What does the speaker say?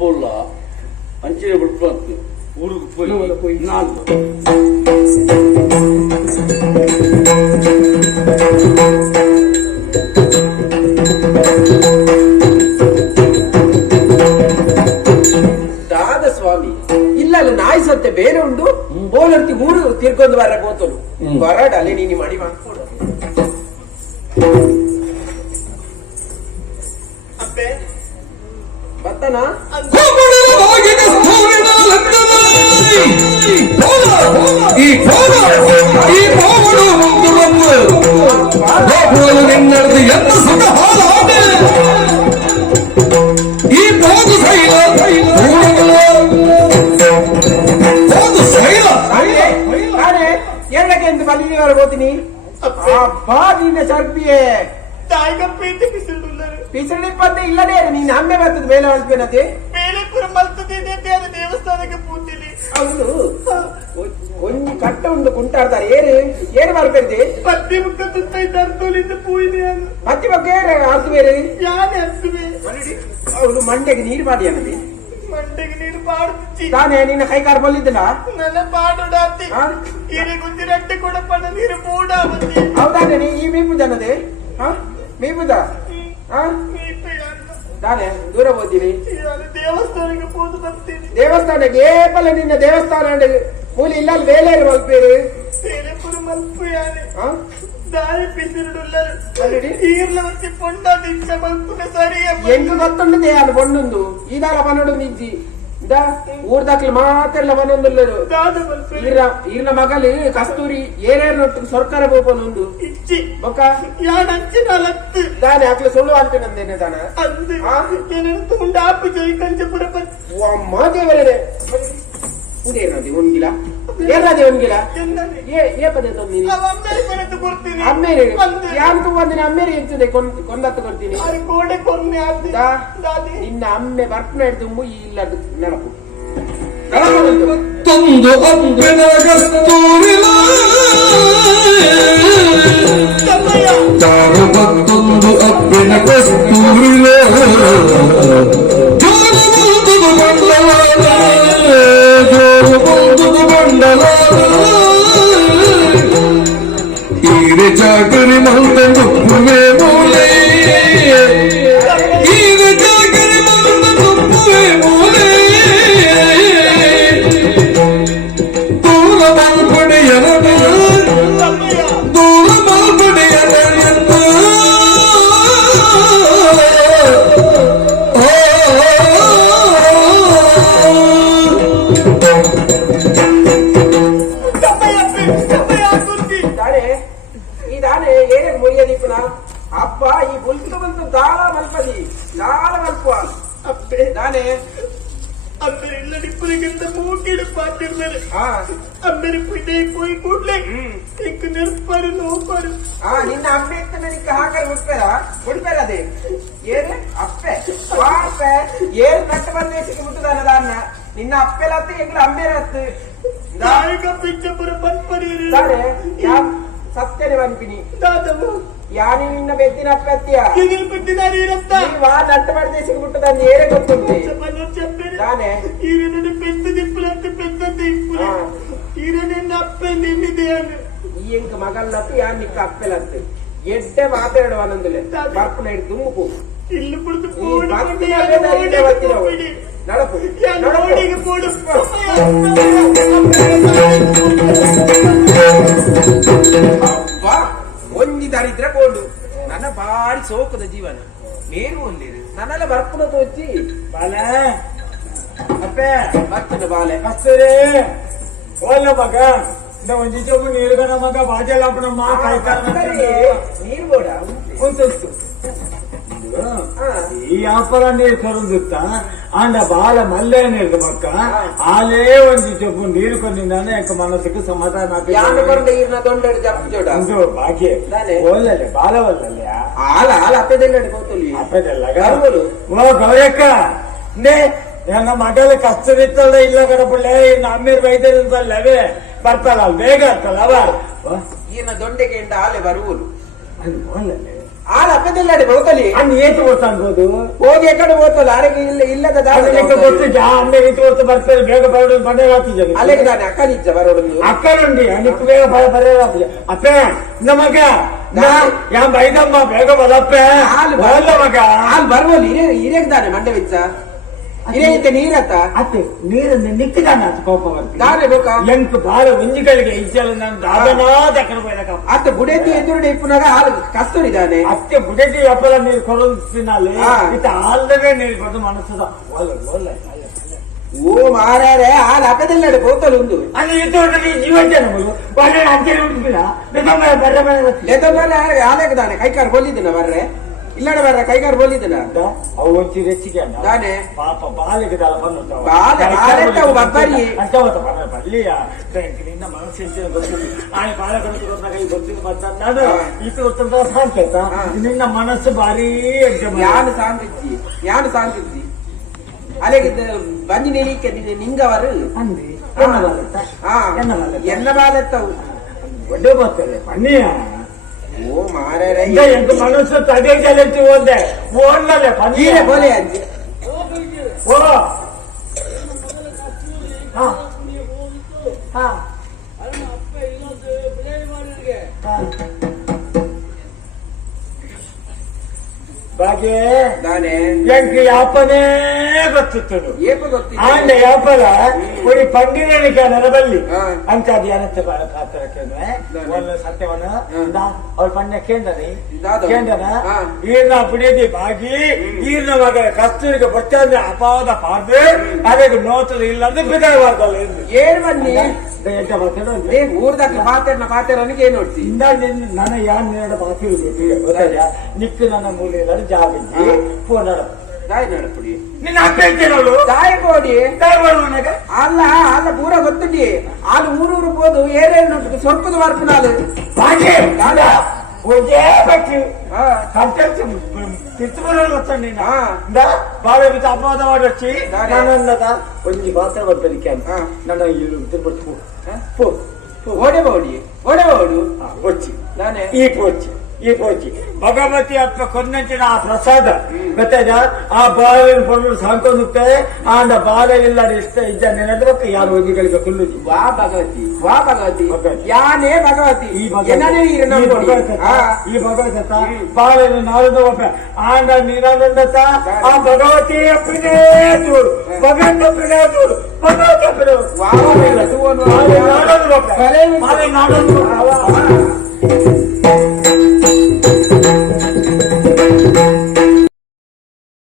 ಮಲ್ಪುಲ್ಲ ಅಂಚೆ ಬಿಡ್ತು ಊರಿಗೆ போய் நான் ಸ್ವಾಮಿ ಇಲ್ಲ ನಾಯಿ ಸತ್ತೆ ಬೇರೆ ಉಂಟು ಬೋಲರ್ತಿ ಊರು ತೀರ್ಕೊಂಡು ಬರ ಬೋತಲು ಬರಾಡಲ್ಲಿ ನೀನು ಮಾಡಿ ಮಾಡ್ಕೊಡು ಅಪ್ಪೆ ಬತ್ತನ ಎರಡಕ್ಕೆ ಎಂದು ಬಲಿವಾರ ಹೋಗ್ತೀನಿ ಅಬ್ಬಾ ನಿನ್ನ ಚರ್ಪಿಯೇ ಪಿಸಡಿಪ್ಪತ್ತೆ ಇಲ್ಲದೆ ನೀನ್ ಅಮ್ಮೆ ಬರ್ತದೆ ಮೇಲೆ ಮಲ್ಪೇನತೆ ಮೇಲೆ ಪುರ ಮಲ್ತದೆ ಅದು ದೇವಸ್ಥಾನಕ್ಕೆ ಪೂತಿಲಿ ಹೌದು ಒಂದು ಕಟ್ಟ ಉಂಟು ಕುಂಟಾಡ್ತಾರೆ ಏರು ಬರ್ಬೇಕು ಪತ್ತಿ ಮುಖ ತುತ್ತ ಇದ್ದೋಲಿಂದ ಪೂಯಿದೆ ಪತ್ತಿ ಬಗ್ಗೆ ಅರ್ಧ ಬೇರೆ ಯಾನೆ ಅರ್ಥವೇ ಅವನು ಮಂಡೆಗೆ ನೀರು ಮಾಡಿ ಅನ್ನದೆ ಮಂಡೆಗೆ ನೀರು ಪಾಡುತ್ತಿ ತಾನೇ ನಿನ್ನ ಕೈ ಕಾರ್ ಬಲ್ಲಿದ್ದಲ್ಲ ನನ್ನ ಪಾಡುಡಾತಿ ಹೀರೆ ಗುಂದಿ ರಟ್ಟೆ ಕೊಡಪ್ಪನ ನೀರು ಮೂಡ ಬಂದಿ ಹೌದಾನೆ ನೀ ಈ ಮೀಪು ಜನದೆ ಮೀಪುದ ತಾನೇ ದೂರ ಓದಿನಿ ದೇವಸ್ಥಾನಕ್ಕೆ ಪೋದು ಬರ್ತೀನಿ ದೇವಸ್ಥಾನಕ್ಕೆ ಏಪಲ್ಲ ನಿನ್ನ ದೇವಸ್ಥಾನ ಮೂಲಿ ಇಲ್ಲ ಬೇಲೆ ಮಲ್ಪೇರು ಬೇಲೆ ಪುರ ಮಲ್ಪು ಯಾನೆ ದಾರಿ ಪಿಸಿರುಡುಲ್ಲರು ಈರ್ಲ వచ్చి పొండ దించ మల్పున సరి ಎಂಟು ಗೊತ್ತುಂಡದೆ ಅದು ಬಣ್ಣೊಂದು ಈದಾಲ ಮನಡು ನಿಜ್ಜಿ ಊರ್ ದಾಖಲೆ ಮಾತೆಲ್ಲ ಮನೊಂದುಲ್ಲರು ಈರ್ನ ಮಗಲು ಕಸ್ತೂರಿ ಏನೇನೊಟ್ಟು ಸರ್ಕಾರ ಬೋಪನೊಂದು ಇಚ್ಚಿ ಬೊಕ್ಕ ಯಾನಂಚಿ ನಲತ್ತು ದಾನೆ ಆಕ್ಲೆ ಸುಳ್ಳು ಅಂತೀನಂದೇನೆ ತಾನ ಅಂದು ಏನಂತ ಉಂಡ ಆಪು ಜೈ ಕಂಚಪುರ ಅಮ್ಮ ದೇವರೇ ಉಂಡೇನದಿ ಒಣ್ಗಿಲ ಏನಾದೆ ಒಣ್ಗಿಲ ಏ ಪದ ತಂದಿನಿ ಅಮ್ಮೇರಿ ಯಾರು ಬಂದಿನಿ ಅಮ್ಮೇರಿ ಇರ್ತದೆ ಕೊಂದತ್ತು ಕೊಡ್ತೀನಿ ಗೋಡೆ ಕೊನ್ನೆ ನಿನ್ನ ಅಮ್ಮೆ ಬರ್ಪನ ಹಿಡಿದು ಇಲ್ಲ ನೆನಪು ತಂದು ಅಪ್ಪನ ಕಸ್ತೂರಿಲ ತಾನು ಮತ್ತೊಂದು ಅಪ್ಪನ ಕಸ್ತೂರಿಲ ಈರೆ ಜಾಗರಿ ಮಲ್ತಂದು ಪುವೆ ಮೂಲೆ ಈರೆ ಜಾಗರಿ ಮಲ್ತಂದು ಪುವೆ ಮೂಲೆ ದೂರ ಮಲ್ಪಡೆಯನ ದೂರ ಮಲ್ಪಡೆಯನ ಅಪ್ಪ ಈ ಬುಲ್ಕ ಬಂತು ದಾಳ ಮಲ್ಪದಿ ದಾಳ ಮಲ್ಪ ಅಪ್ಪೆ ನಾನೇ ಅಮ್ಮರಿ ಇಲ್ಲ ನಿಪ್ಪಲಿಗಿಂತ ಮೂಗಿಡು ಪಾತಿರ್ತಾರೆ ಅಮ್ಮರಿ ಪುಯ್ದೆ ಪೋಯಿ ಕೂಡ್ಲೆ ಇಂಕ ನೆರ್ಪಾರು ನೋಪಾರು ನಿನ್ನ ಅಮ್ಮೆ ಅಂತ ನನಗೆ ಹಾಕರ್ ಉಡ್ಪೇರ ಅದೇ ಏನೇ ಅಪ್ಪೆ ಅಪ್ಪೆ ಏನ್ ಕಟ್ಟ ಬಂದ ಮುಟ್ಟದಾನ ದಾನ್ನ ನಿನ್ನ ಅಪ್ಪೆಲತ್ತು ಎಂಗ್ಲ ಅಮ್ಮೇರತ್ತು ದಾಯಿಗ ಪಿಚ್ಚಪುರ ಬಂದ್ಪರಿ ಸತ್ಯನೆ ಬಂಪಿನಿ ದಾದವು ಯಾನಿ ನಿನ್ನ ಬೆದ್ದಿನ ಅಪ್ಪತ್ಯ ಬೆದ್ದಿನ ನೀರತ್ತ ನೀವಾ ನಟ್ಟ ಮಾಡಿದೆ ಸಿಗ್ಬಿಟ್ಟು ನಾನು ಏನೇ ಗೊತ್ತುಂಟು ನಾನೇ ಈರನ ಪೆದ್ದ ದಿಪ್ಪಲತ್ತ ಪೆದ್ದ ದಿಪ್ಪುಲ ಈರನ ಅಪ್ಪೆ ನಿನ್ನಿದೆ ಈ ಎಂಕ ಮಗಲ್ಲತ್ತು ಯಾನ್ ನಿಕ್ಕ ಅಪ್ಪೆಲತ್ತು ಎಡ್ಡೆ ಮಾತಾಡುವನಂದಲೆ ಬರ್ಪನ ಹಿಡಿದು ಮುಗು ಇಲ್ಲಿ ಬಿಡ್ದು ನಡಪು ನೋಡಿಗೆ ಪೋಡು ಅಬ್ಬಾ ಒಂದಿ ದಾರಿದ್ರೆ ಬೋಡು ನನ್ನ ಬಾರಿ ಸೋಕದ ಜೀವನ ಮೇರು ಒಂದಿರು ನನ್ನೆಲ್ಲ ಬರ್ಪುನ ತೋಚಿ ಬಾಲೆ ಅಪ್ಪೆ ಬರ್ತದ ಬಾಲೆ ಕಸ್ತೂರಿ ಓಲ್ಲ ಮಗ ಒಂಜಿ ಚೊಬ್ಬು ನೀರುಗನ ಮಗ ಬಾಜೆಲ್ಲ ಮಾ ಕಾಯ್ತಾರೆ ನೀರು ಬೋಡ ಉಂಟು ಈ ವ್ಯಾಪಾರ ನೀರು ಕರುದುತ್ತ ಅಂಡ ಬಾಲ ಮಲ್ಲೆ ನೀರು ಮಕ್ಕ ಆಲೇ ಒಂಜಿ ಚೊಬ್ಬು ನೀರು ಕೊಂದಿದ್ದಾನೆ ಯಾಕ ಮನಸ್ಸಿಗೆ ಸಮಾಧಾನ ಭಾಗ್ಯ ಒಳ್ಳೆ ಬಾಲ ಒಳ್ಳೆ ಓ ಗೌರಕ್ಕ ನನ್ನ ಮಗಲ ಕಷ್ಟರಿತ್ತಲ್ಲ ಇಲ್ಲ ಕಡಪಳ್ಳೆ ಇನ್ನು ಅಮ್ಮೀರ್ ವೈದ್ಯರಿಂದಲ್ಲವೇ ಬರ್ತಲ್ಲ ಬೇಗ ಆಗ್ತಲ್ಲ ಅವ ಈನ ದೊಂಡೆಗೆ ಆಲೆ ಬರುವುದು ಅದು ಒಳ್ಳೆ ఆడ అప్పదెల్లాడు పోతలి అని ఏతి పోతాను ಹೋಗಿ ಎಕಡೆ ಹೋತಲ್ಲ ಆರೆಗೆ ಇಲ್ಲದ ಗೊತ್ತು ಅಮ್ಮ ಏತಿ ಹೋಗ್ತಾ ಬರ್ತಾರೆ ಬೇಗ ಬರೋದು ಬಂಡೆ ಹಾಕ್ತಿದ್ದೆ ಅಲ್ಲಿಗೆ ನಾನು ಅಕ್ಕ ನಿಜ ಬರೋದು అక్కడుండి నీకు వేగ బరే అప్పే నమక యా బైదమ్మ వేగ బలప్పే మగ ಹಾಲು ಬರ್ಬೋದು ಹಿರಿಯದಾನೆ ಮಂಡೆ ವೆಚ್ಚ ಹಿರಿಯತ್ತೆ ನೀರತ್ತ ಅತ್ತೆ ನೀರು ನಿಕ್ಕಿದಾನ ಕೋಪ ದಾನೆ ಬೇಕಾ ಎಂಕ್ ಬಾಳ ಒಂಜಿಗಳಿಗೆ ಇಚ್ಚಲು ನಾನು ದಾದನಾ ದಕ್ಕನ పోయినాక ಅತ್ತೆ ಬುಡೆತಿ ಎದುರುಡೆ ಇಪ್ಪುನಾಗ ಹಾಲು ಕಸ್ತೂರಿದಾನೆ ಅತ್ತೆ ಬುಡೆತಿ ಅಪ್ಪಲ ನೀರು ಕೊರೋದು ತಿನ್ನಾలి ಇತ್ತ ಆಲ್ದವೇ ನೀರು ಕೊಡು ಮನಸ್ಸದ ಒಳ್ಳೆ ಓ ಮಾರಾರೆ ಹಾಲು ಅಪ್ಪದೆಲ್ಲಾಡು ಬೋತಲು ಉಂದು అని ఇతోటి జీవన నమలు బాగా అంతే ఉంటుందా లేదమ్మ బర్రె లేదమ్మ ಹಾಲೆಗದಾನೆ ಕೈಕಾರ್ ಬೋಲಿದಿನ ಬರ್ರೆ ಇಲ್ಲಡ ಬರ್ರೆ ಕೈಕಾರ್ ಬೋಲಿದಿನ ಅವು వచ్చి రెచ్చిಗೆ ದಾನೆ పాప బాలకి దల పన్నుతావు బాలెత్తవు బబ్బరి అంటవత పల్లియా నిన్న మనసు ಗೊತ್ತಿಲ್ಲ ఆయన బాలకడుకు కొన్నాక ఈ ಗೊತ್ತಿಲ್ಲ ಮತ್ತన్నాడు ಇದು ಗೊತ್ತಂತ ಸಾಂಕೇತ ನಿನ್ನ ಮನಸ್ಸು ಭಾರಿ ಯಾನು ಸಾಂಕಿದ್ದಿ ಅಲೆಗೆ ಬಂದಿ ನೀಲಿಕ್ಕೆ ನಿಂಗವರು ಅಂದಿ ಎನ್ನ ಬಾಲೆತ್ತವು ಒಡ್ಡೆ ಬರ್ತದೆ ಪನ್ನಿಯ ಓ ಮಾರೇ ಎಂಟು ಮನಸ್ಸು ತಡೆ ಜಲೆತ್ತಿ ಹೋದೆ ಓಡ್ಲೇ ಪನ್ನೀರ ಬೋಲೆ ಅಂಜಿ ಓ ಬಾಗೆ ದಾನೆ ಎಂಕ್ ಯಾಪನೇ ಗೊತ್ತಿತ್ತು ಏಪ ಗೊತ್ತಿಲ್ಲ ಆಂಡ ಯಾಪಲ ಒಂದು ಪಂಡಿರನಿಕ ನೆರಬಲ್ಲಿ ಅಂತ ಧ್ಯಾನಕ್ಕೆ ಬಾಳ ಕಾತರಕ್ಕೆ ಒಂದು ಸತ್ಯವನ್ನ ಅವ್ರ ಪಣ್ಣ ಕೇಂದ್ರನ ಈರ್ನ ಪುಡಿಯದಿ ಬಾಗಿ ಈರ್ನ ಮಗ ಕಸ್ತೂರಿಗೆ ಬಟ್ಟೆ ಅಪಾದ ಪಾರ್ದು ಅದಕ್ಕೆ ನೋತದ ಇಲ್ಲ ಅಂದ್ರೆ ಬಿದವಾರ್ದಲ್ಲ ಏನ್ ಬನ್ನಿ ಎಂಟ ಮಾತಾಡೋ ಊರ್ದಾಗ ಪಾತೆರನಿಗೆ ಏನ್ ನೋಡ್ತಿ ಇಂದ ನನ್ನ ಯಾನ್ ನೆರಡು ಮಾತು ಗೊತ್ತಾಯ ನಿಕ್ಕು ನನ್ನ ಮೂಲ ಇಲ್ಲ ಜಾಗಿದ್ದಿ ಫೋನ್ ದಾಯಿ ನಡಪುಡಿ ನಿನ್ನ ಅಪ್ಪ ಇದ್ದೇನವಳು ದಾಯಿ ಕೋಡಿ ದಯಮಾಡುವನಾಗ ಅಲ್ಲ ಪೂರ ಗೊತ್ತುಂಡಿ ಅಲ್ಲಿ ಊರೂರು ಹೋದು ಏರೇನು ಸ್ವಲ್ಪದ ವರ್ಪ ನಾಳು ಬಾಗೆ ಒಂದೇ ಬಟ್ಟಿ ಕಂಟೆಕ್ಟ್ ತಿರುಮಲ వచ్చాను నేను బాగా మీద అపవాదం వాడొచ్చి నన్నద కొంచెం మాత్రం వద్దలికి నన్ను ఇల్లు తిరుపతి పో ఓడేవాడు వచ్చి ఈ పోచి భగవతి అప్ప కొన్నంచిన ఆ ప్రసాద ಗೊತ್ತಾಯ್ತಾ ಆ ಬಾಳೆನ ಪೊಳ್ಳು ಸಾಂಕೊಂಡುತ್ತೆ ಆಂಡ ಬಾಳೆ ಇಲ್ಲ ಇಷ್ಟ ಇದ್ದ ನೆನದಕ್ಕೆ ಯಾರು ಒಂದಿಗಳಿಗೆ ಫುಲ್ಲು ವಾ ಭಗವತಿ ಯಾನೇ ಭಗವತಿ ಈ ಭಗವತ ಬಾಳೆನ ನಾಲ್ಕು ಒಬ್ಬ ಆಂಡ ನೀರಾನಂದತ ಆ ಭಗವತಿ ಅಪ್ಪಿನೇ చూడు ಭಗವಂತ ಅಪ್ಪಿನೇ చూడు ಭಗವತಿ ಅಪ್ಪಿನೇ ನಾಡೋದು